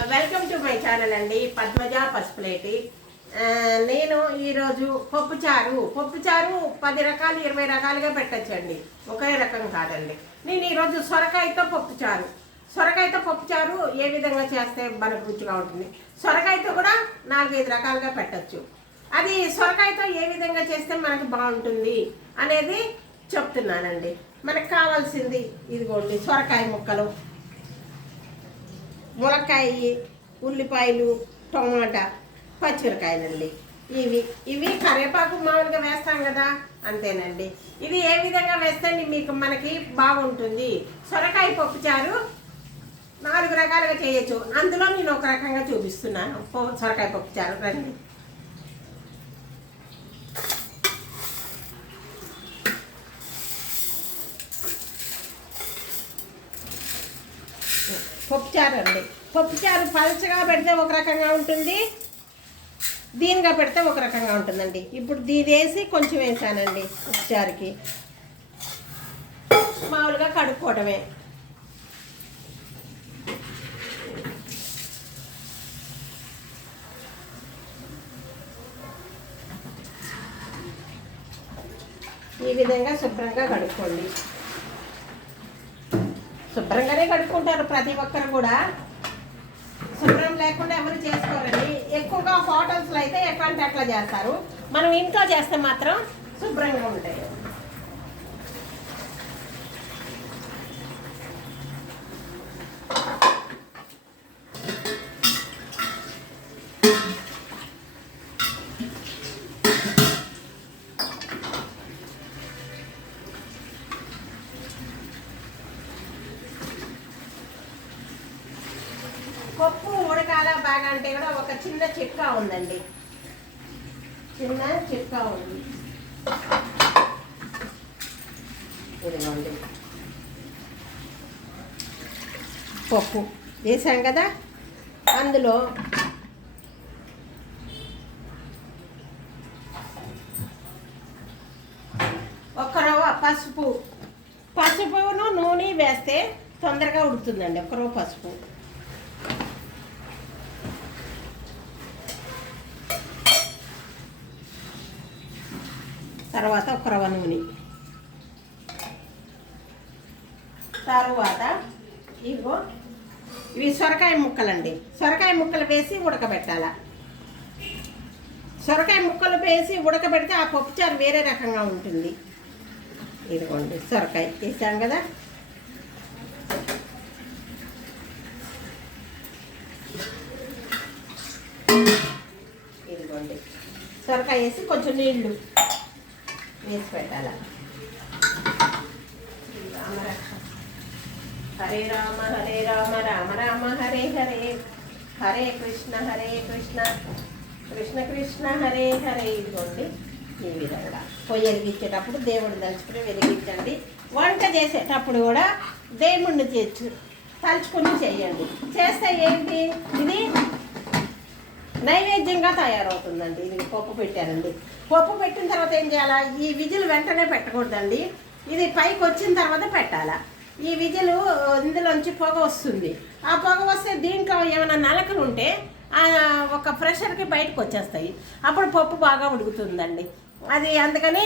Welcome to my channel అండి Padmaja Pasupuleti uh, నేను ఈరోజు పప్పుచారు పప్పుచారు పది రకాలు ఇరవై రకాలుగా పెట్టచ్చండి. ఒకే రకం కాదండి. నేను ఈరోజు సొరకాయతో పప్పుచారు సొరకాయతో పప్పుచారు ఏ విధంగా చేస్తే మనకు రుచిగా ఉంటుంది? సొరకాయతో కూడా నాలుగైదు రకాలుగా పెట్టచ్చు. అది సొరకాయతో ఏ విధంగా చేస్తే మనకు బాగుంటుంది అనేది చెప్తున్నానండి. మనకు కావాల్సింది ఇదిగోండి సొరకాయ ముక్కలు. మునక్కాయ ఉల్లిపాయలు టమాటా పచ్చిమిరకాయలండి ఇవి ఇవి కరివేపాకు మామూలుగా వేస్తాం కదా అంతేనండి. ఇది ఏ విధంగా వేస్తే మీకు మనకి బాగుంటుంది. సొరకాయ పప్పుచారు నాలుగు రకాలుగా చేయొచ్చు. అందులో నేను ఒక రకంగా చూపిస్తున్నాను. సొరకాయ పప్పుచారు రండి. పప్పుచారు అండి పప్పుచారు పలచగా పెడితే ఒక రకంగా ఉంటుంది. దీనిగా పెడితే ఒక రకంగా ఉంటుందండి. ఇప్పుడు దీని వేసి కొంచెం వేసానండి పప్పుచారుకి. మామూలుగా కడుక్కోవడమే ఈ విధంగా శుభ్రంగా కడుక్కోండి. శుభ్రంగానే కడుక్కుంటారు ప్రతి ఒక్కరు కూడా. శుభ్రం లేకుండా ఎవరు చేసుకోరండి. ఎక్కువగా హోటల్స్లో అయితే ఎట్లా అంటే అట్లా చేస్తారు. మనం ఇంట్లో చేస్తే మాత్రం శుభ్రంగా ఉంటాయి పప్పు ఉడకాల బాగా అంటే కూడా ఒక చిన్న చెక్క ఉందండి. చిన్న చెక్క ఉంది. ఇదిగోండి. పప్పు వేసాం కదా? అందులో ఒక రవ్వ పసుపు. పసుపును నూనె వేస్తే తొందరగా ఉడుతుందండి ఒక రవ్వ పసుపు. తర్వాత ఒక రవ నూనె. తరువాత ఇగో ఇవి సొరకాయ ముక్కలండి. సొరకాయ ముక్కలు వేసి ఉడకబెట్టాల. సొరకాయ ముక్కలు వేసి ఉడకబెడితే ఆ పప్పుచారు వేరే రకంగా ఉంటుంది. ఇదిగోండి సొరకాయ తీసాం కదా. ఇదిగోండి. సొరకాయ వేసి కొంచెం నీళ్ళు వేసి పెట్టాల? హరే రామ హరే రామ రామ రామ హరే హరే. హరే కృష్ణ హరే కృష్ణ. కృష్ణ కృష్ణ హరే హరే. ఇదిగోండి ఈ విధంగా. పొయ్యి వెలిగించేటప్పుడు దేవుడిని తలుచుకుని వెలిగించండి. వంట చేసేటప్పుడు కూడా దేవుణ్ణి చేర్చు తలుచుకుని చేయండి. చేస్తే ఏంటి? ఇది నైవేద్యంగా తయారవుతుందండి. ఇది పప్పు పెట్టారండి. పప్పు పెట్టిన తర్వాత ఏం చేయాలా? ఈ విజిల్ వెంటనే పెట్టకూడదండి. ఇది పైకి వచ్చిన తర్వాత పెట్టాలా? ఈ విజిల్ ఇందులోంచి పొగ వస్తుంది. ఆ పొగ వస్తే దీంట్లో ఏమైనా నలకలు ఉంటే ఒక ప్రెషర్కి బయటకు వచ్చేస్తాయి. అప్పుడు పప్పు బాగా ఉడుకుతుందండి. అది అందుకని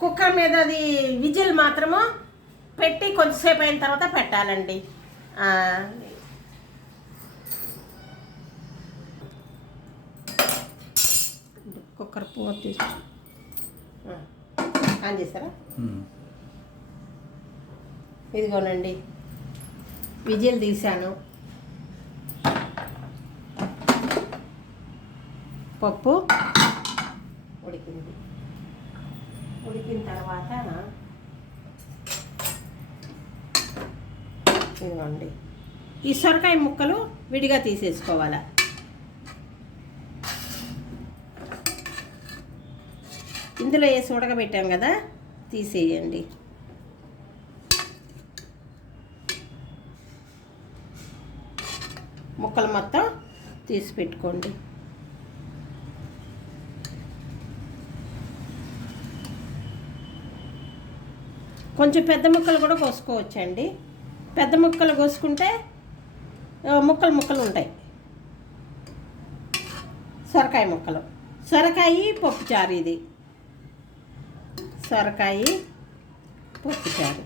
కుక్కర్ మీద అది విజిల్ మాత్రము పెట్టి కొంచెంసేపు అయిన తర్వాత పెట్టాలండి ఆ, కుక్కర్ పువ్వు తీసి ఆన్ చేస్తారా ఇదిగోనండి. విజిల్ తీశాను. పప్పు ఉడికింది. ఉడికిన తర్వాత ఇదిగోండి ఈ సొరకాయ ముక్కలు విడిగా తీసేసుకోవాలా? ఇందులో వేసి ఉడకబెట్టాం కదా తీసేయండి. ముక్కలు మొత్తం తీసి పెట్టుకోండి. కొంచెం పెద్ద ముక్కలు కూడా కోసుకోవచ్చండి. పెద్ద ముక్కలు కోసుకుంటే ముక్కలు ముక్కలు ఉంటాయి. సొరకాయ ముక్కలు. సొరకాయ పప్పుచారు ఇది. సొరకాయ పప్పుచారు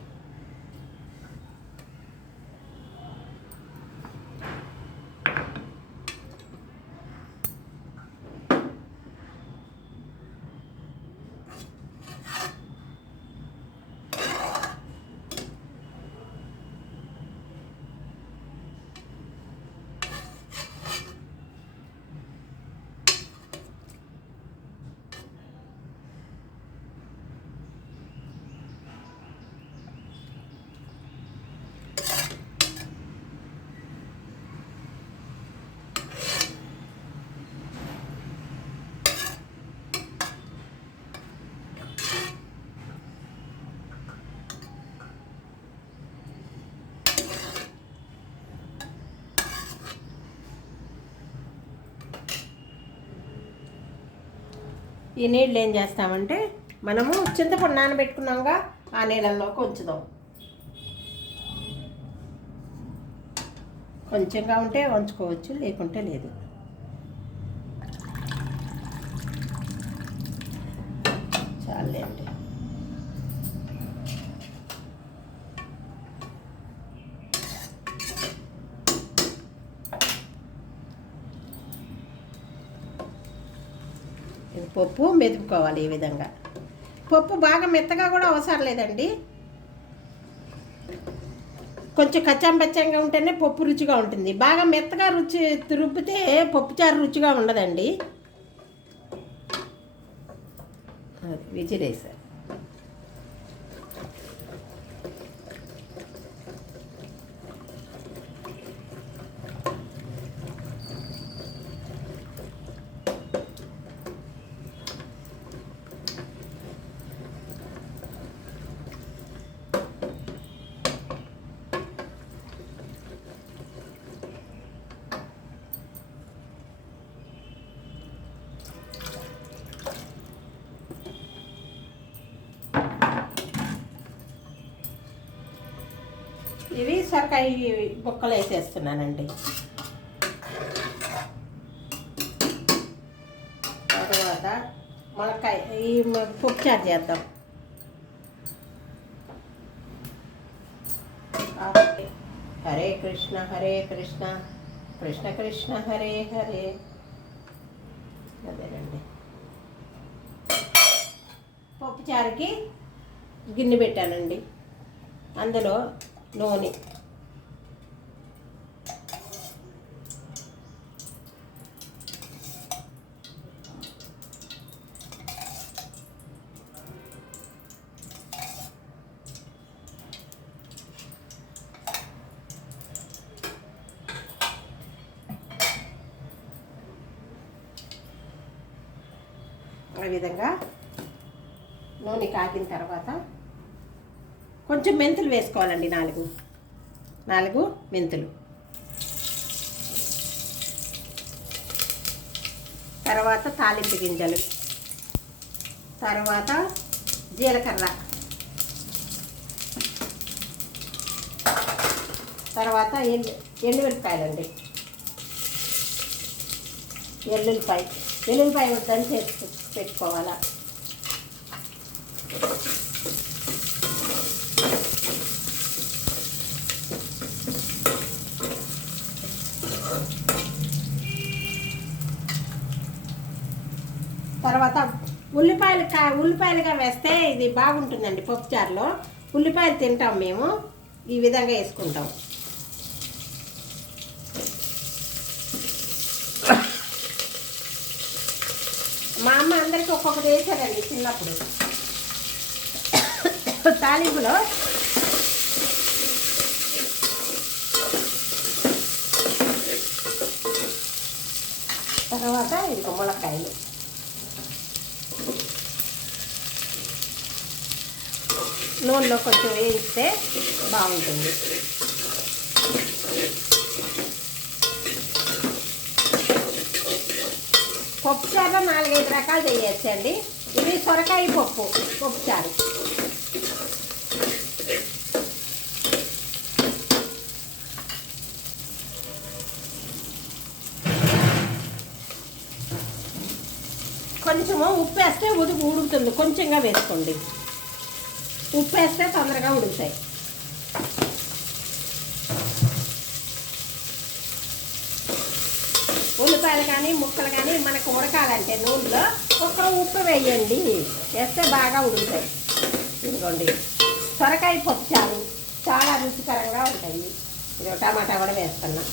ఈ నీళ్ళు ఏం చేస్తామంటే మనము చింతపండు నానబెట్టుకున్నాంగా ఆ నీళ్ళల్లోకి ఉంచుదాం. కొంచెంగా ఉంటే వంచుకోవచ్చు లేకుంటే లేదు చాలండి ఇది పప్పు మెదుపుకోవాలి ఈ విధంగా. పప్పు బాగా మెత్తగా కూడా అవసరం లేదండి. కొంచెం కచ్చాంబచ్చంగా ఉంటేనే పప్పు రుచిగా ఉంటుంది. బాగా మెత్తగా రుచి రుబ్బితే పప్పుచారు రుచిగా ఉండదండి. అది విజిరేసారు ఇవి సొరకాయ బుక్కలు వేసేస్తున్నానండి. తర్వాత ములక్కాయ ఈ పప్పు చారు చేద్దాం. హరే కృష్ణ హరే కృష్ణ కృష్ణ కృష్ణ హరే హరే. అదేనండి. పప్పు చారుకి గిన్నె పెట్టానండి. అందులో నూనె ఆ విధంగా నూనె కాగిన తర్వాత కొంచెం మెంతులు వేసుకోవాలండి నాలుగు. నాలుగు మెంతులు. తర్వాత తాలింపు గింజలు. తర్వాత జీలకర్ర. తర్వాత ఎండు ఎండుమిరపకాయలండి ఎల్లుల్లిపాయ. ఎల్లుల్లిపాయ దంచి పెట్టుకోవాలా. తర్వాత ఉల్లిపాయలు కా ఉల్లిపాయలుగా వేస్తే ఇది బాగుంటుందండి పప్పుచారులో ఉల్లిపాయలు తింటాం మేము. ఈ విధంగా వేసుకుంటాం. ఒక్కొక్కటి వేసారండి చిన్నప్పుడు. తాలింపులో తర్వాత ఇంకా ములక్కాయలు నూనెలో కొంచెం వేయిస్తే బాగుంటుంది. పప్పు చారులో నాలుగైదు రకాలు చేయొచ్చండి. ఇవి సొరకాయ పప్పు పప్పు చారు. కొంచెము ఉప్పు వేస్తే ఉడుకు ఉడుకుతుంది. కొంచెంగా వేసుకోండి. ఉప్పు వేస్తే తొందరగా ఉడుకుతాయి. ఉల్లిపాయలు కానీ ముక్కలు కానీ మనకు ఉడకాలంటే నూనెలో ఒక్క ఉప్పు వేయండి. వేస్తే బాగా ఉడుకుతాయి. ఇదిగోండి. సొరకాయ పప్పుచారు చాలా రుచికరంగా ఉంటాయి. ఇది టమాటా కూడా వేస్తున్నాం.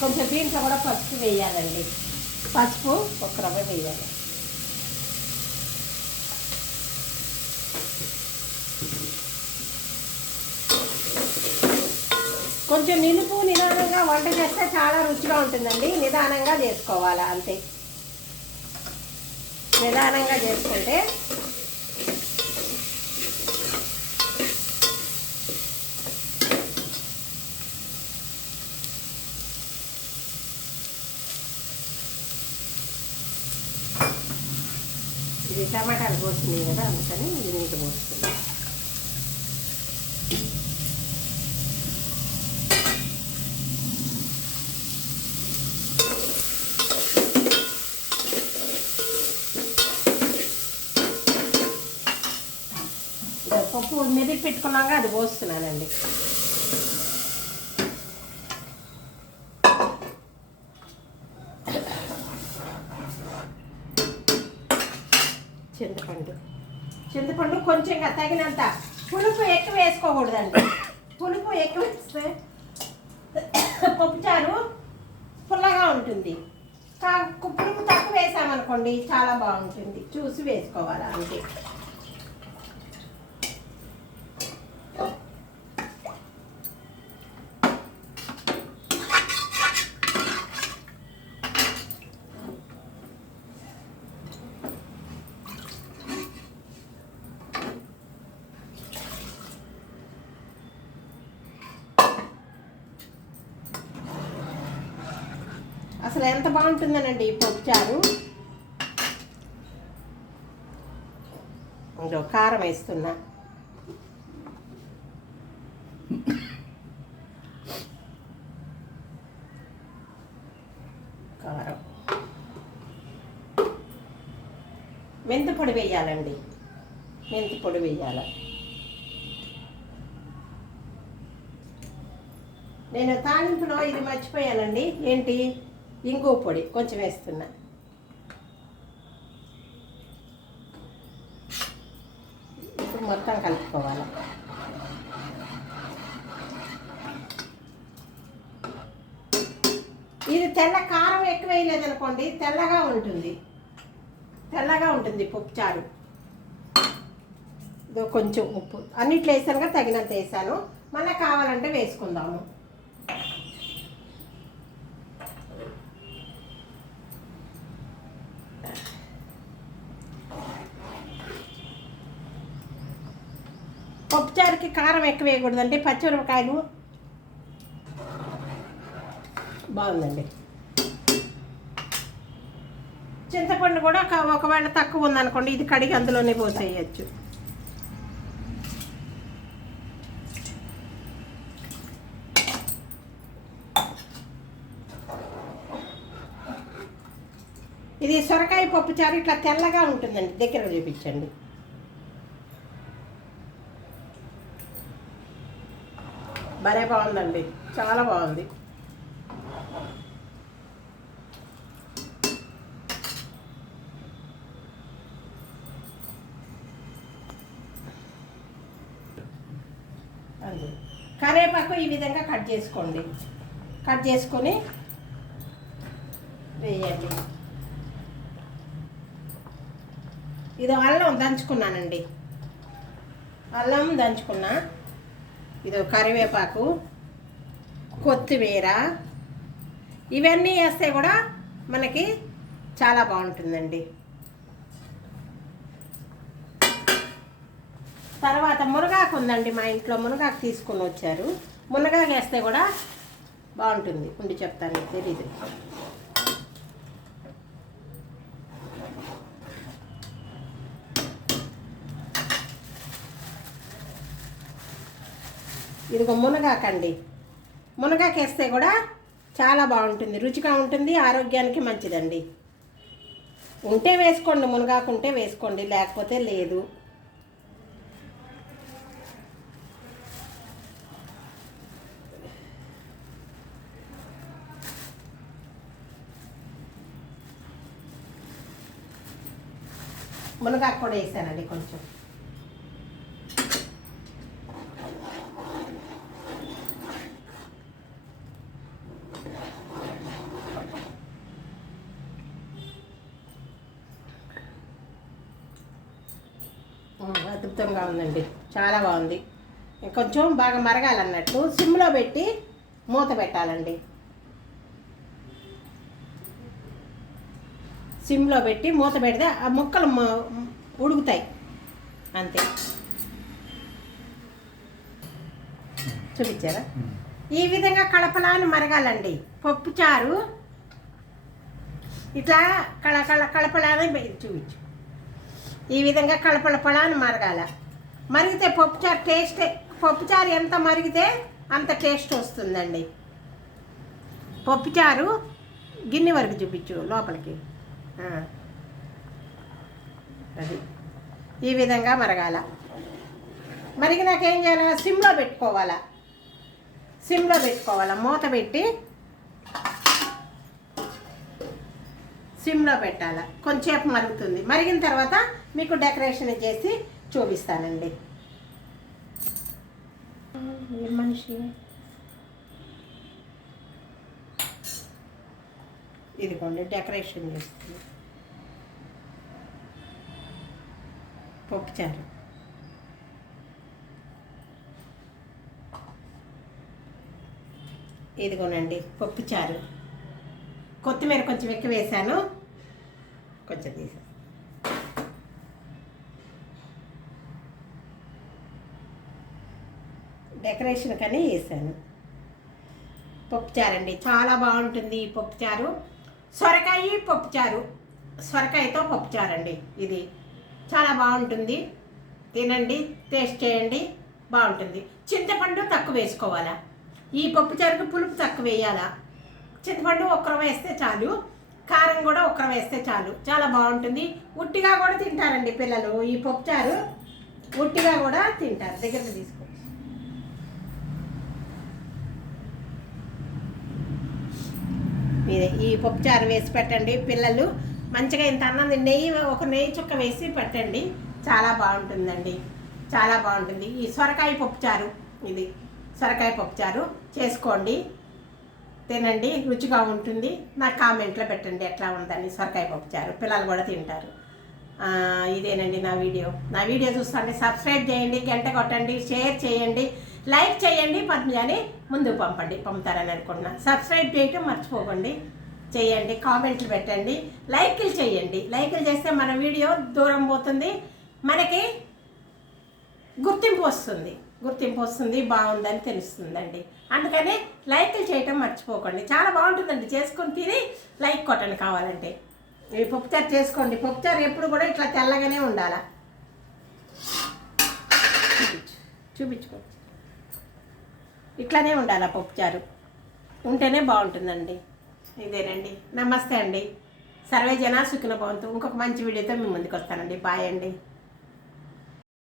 కొంచెం దీంట్లో కూడా పసుపు వేయాలండి. పసుపు ఒక రవ్వ వేయాలి. కొంచెం నిలుపు నిదానంగా వంట చేస్తే చాలా రుచిగా ఉంటుందండి. నిదానంగా చేసుకోవాలా అంతే. నిదానంగా చేసుకుంటే ఇది టమాటాలు పోస్తున్నాయి కదా అందుకని ఇది నీటి పోస్తున్నాయి. పప్పు మెదిపి పెట్టుకున్నాక అది పోస్తున్నానండి చింతపండు ఇంకా తగినంత పులుపు ఎక్కువ వేసుకోకూడదండి. పులుపు ఎక్కువ వేస్తే పప్పుచారు పుల్లగా ఉంటుంది. కా పులుపు తక్కువ వేసామనుకోండి చాలా బాగుంటుంది. చూసి వేసుకోవాలి అంతే. ఎంత పప్పుచారు ఇంకో కారం వేస్తున్నా. కారం. మెంతి పొడి వేయాలండి. మెంతి పొడి వేయాలి. నేను తాలింపులో ఇది మర్చిపోయానండి. ఏంటి? ఇంకో పొడి కొంచెం వేస్తున్నా. ఇప్పుడు మొత్తం కలుపుకోవాలి. ఇది తెల్ల కారం ఎక్కువ వేయలేదనుకోండి తెల్లగా ఉంటుంది. తెల్లగా ఉంటుంది పప్పు చారు. ఇదో కొంచెం ఉప్పు. అన్నిట్లో వేసానుగా తగినంత వేసాను. మళ్ళీ కావాలంటే వేసుకుందాము పప్పుచారుకి కారం ఎక్కువ వేయకూడదండి పచ్చిమిరపకాయలు. బాగుందండి. చింతపండు కూడా ఒక- ఒకవేళ తక్కువ ఉందనుకోండి ఇది కడిగి అందులోనే పోసేయచ్చు. ఇది సొరకాయ పప్పుచారు ఇట్లా తెల్లగా ఉంటుందండి. దగ్గర చూపించండి. భలే బాగుందండి. చాలా బాగుంది. అది కరివేపాకు ఈ విధంగా కట్ చేసుకోండి. కట్ చేసుకొని వేయండి. ఇది అల్లం దంచుకున్నానండి. అల్లం దంచుకున్నా. ఇది కరివేపాకు కొత్తిమీర ఇవన్నీ వేస్తే కూడా మనకి చాలా బాగుంటుందండి. తర్వాత మునగాకు ఉందండి మా ఇంట్లో మునగాకు తీసుకొని వచ్చారు. మునగాకు వేస్తే కూడా బాగుంటుంది. ఉండి చెప్తాను తెలీదు. ఇదిగో మునగాకండి. మునగాకేస్తే కూడా చాలా బాగుంటుంది. రుచిగా ఉంటుంది ఆరోగ్యానికి మంచిదండి. ఉంటే వేసుకోండి మునగాకుంటే వేసుకోండి లేకపోతే లేదు. మునగాకు కూడా వేసానండి కొంచెం. చాలా బాగుంది. ఇంకొంచెం బాగా మరగాలన్నట్టు సిమ్లో పెట్టి మూత పెట్టాలండి. సిమ్లో పెట్టి మూత పెడితే ఆ ముక్కలు ఉడుకుతాయి. అంతే. చూపించారా? ఈ విధంగా కలపలాని మరగాలండి. పప్పు చారు. ఇట్లా కళ కళ కలపలాని చూపించు. ఈ విధంగా కలపలపలాని మరగాల. మరిగితే పప్పుచారు టేస్ట్ పప్పుచారు ఎంత మరిగితే అంత టేస్ట్ వస్తుందండి. పప్పుచారు గిన్నె వరకు చూపించు లోపలికి. అది. ఈ విధంగా మరగాల. మరిగినాక ఏం చేయాలి? సిమ్లో పెట్టుకోవాలా. సిమ్లో పెట్టుకోవాలా. మూత పెట్టి సిమ్లో పెట్టాలా. కొంచెంసేపు మరుగుతుంది. మరిగిన తర్వాత మీకు డెకరేషన్ చేసి చూపిస్తానండి. మనిషి? ఇదిగోండి డెకరేషన్ చేస్తుంది పప్పుచారు ఇదిగోనండి పప్పుచారు కొత్తిమీర కొంచెం ఎక్కువ వేసాను. కొంచెం తీసాను డెకరేషన్ కని వేసాను పప్పుచారు అండి. చాలా బాగుంటుంది ఈ పప్పుచారు సొరకాయ పప్పుచారు సొరకాయతో పప్పుచారు అండి ఇది. చాలా బాగుంటుంది. తినండి టేస్ట్ చేయండి బాగుంటుంది. చింతపండు తక్కువ వేసుకోవాలా? ఈ పప్పుచారుకు పులుపు తక్కువ వేయాలా? చింతపండు ఒక్కర వేస్తే చాలు. కారం కూడా ఒక్కర వేస్తే చాలు. చాలా బాగుంటుంది. ఉట్టిగా కూడా తింటారండి పిల్లలు ఈ పప్పుచారు ఉట్టిగా కూడా తింటారు. దగ్గర తీసుకో మీరే ఈ పప్పుచారు వేసి పెట్టండి. పిల్లలు మంచిగా ఇంత అన్నం నెయ్యి ఒక నెయ్యి చుక్క వేసి పెట్టండి. చాలా బాగుంటుందండి. చాలా బాగుంటుంది. ఈ సొరకాయ పప్పుచారు ఇది. సొరకాయ పప్పుచారు చేసుకోండి. తినండి. రుచిగా ఉంటుంది. నాకు కామెంట్లో పెట్టండి ఎట్లా ఉందని సొరకాయ పప్పుచారు పిల్లలు కూడా తింటారు. ఇదేనండి నా వీడియో. నా వీడియో చూస్తుంటే సబ్స్క్రైబ్ చేయండి గంట కొట్టండి షేర్ చేయండి లైక్ చేయండి. పద్మజాని ముందుకు పంపండి. పంపుతారని అనుకుంటున్నా. సబ్స్క్రైబ్ చేయటం మర్చిపోకండి. చేయండి కామెంట్లు పెట్టండి లైకులు చేయండి. లైకులు చేస్తే మన వీడియో దూరం పోతుంది. మనకి గుర్తింపు వస్తుంది. గుర్తింపు వస్తుంది బాగుందని తెలుస్తుందండి. అందుకని లైక్లు చేయటం మర్చిపోకండి. చాలా బాగుంటుందండి చేసుకొని తిని లైక్ కొట్టండి కావాలంటే. ఈ పప్పుచారు చేసుకోండి. పప్పుచారు ఎప్పుడు కూడా ఇట్లా తెల్లగానే ఉండాల. చూపించు చూపించుకో. ఇట్లానే ఉండాలా పప్పుచారు. ఉంటేనే బాగుంటుందండి. ఇదేనండి. నమస్తే అండి. సర్వే జనా సుఖిన భవంతు. ఇంకొక మంచి వీడియోతో మీ ముందుకు వస్తానండి బాయ్ అండి.